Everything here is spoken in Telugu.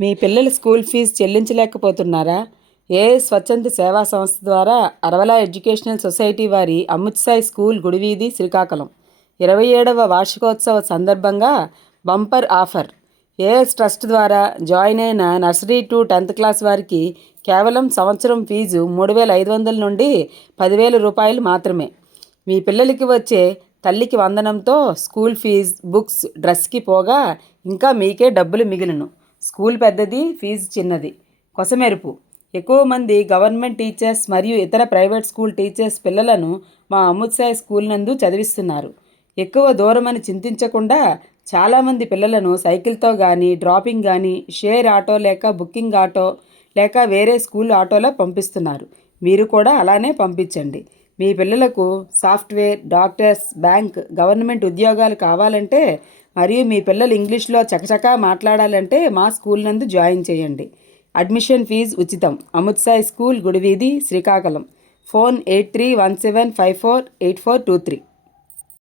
మీ పిల్లల స్కూల్ ఫీజు చెల్లించలేకపోతున్నారా? స్వచ్ఛంద సేవా సంస్థ ద్వారా అరవలా ఎడ్యుకేషనల్ సొసైటీ వారి అమృత్సాయి స్కూల్ గుడివీధి శ్రీకాకుళం 27వ వార్షికోత్సవ సందర్భంగా బంపర్ ఆఫర్. ట్రస్ట్ ద్వారా జాయిన్ అయిన నర్సరీ టు 10th క్లాస్ వారికి కేవలం సంవత్సరం ఫీజు 3,500 నుండి 10,000 రూపాయలు మాత్రమే. మీ పిల్లలకి వచ్చే తల్లికి వందనంతో స్కూల్ ఫీజు, బుక్స్, డ్రెస్కి పోగా ఇంకా మీకే డబ్బులు మిగిలిను. స్కూల్ పెద్దది, ఫీజు చిన్నది. కొసమెరుపు: ఎక్కువ మంది గవర్నమెంట్ టీచర్స్ మరియు ఇతర ప్రైవేట్ స్కూల్ టీచర్స్ పిల్లలను మా అమృత్సాయి స్కూల్ నందు చదివిస్తున్నారు. ఎక్కువ దూరమని చింతించకుండా చాలామంది పిల్లలను సైకిల్తో కానీ, డ్రాపింగ్ కానీ, షేర్ ఆటో లేక బుకింగ్ ఆటో లేక వేరే స్కూల్ ఆటోలో పంపిస్తున్నారు. మీరు కూడా అలానే పంపించండి. మీ పిల్లలకు సాఫ్ట్వేర్, డాక్టర్స్, బ్యాంక్, గవర్నమెంట్ ఉద్యోగాలు కావాలంటే మరియు మీ పిల్లలు ఇంగ్లీష్లో చకచకా మాట్లాడాలంటే మా స్కూల్ నందు జాయిన్ చేయండి. అడ్మిషన్ ఫీజు ఉచితం. అమృత్సాయి స్కూల్, గుడివీధి, శ్రీకాకుళం. ఫోన్ 8317548423.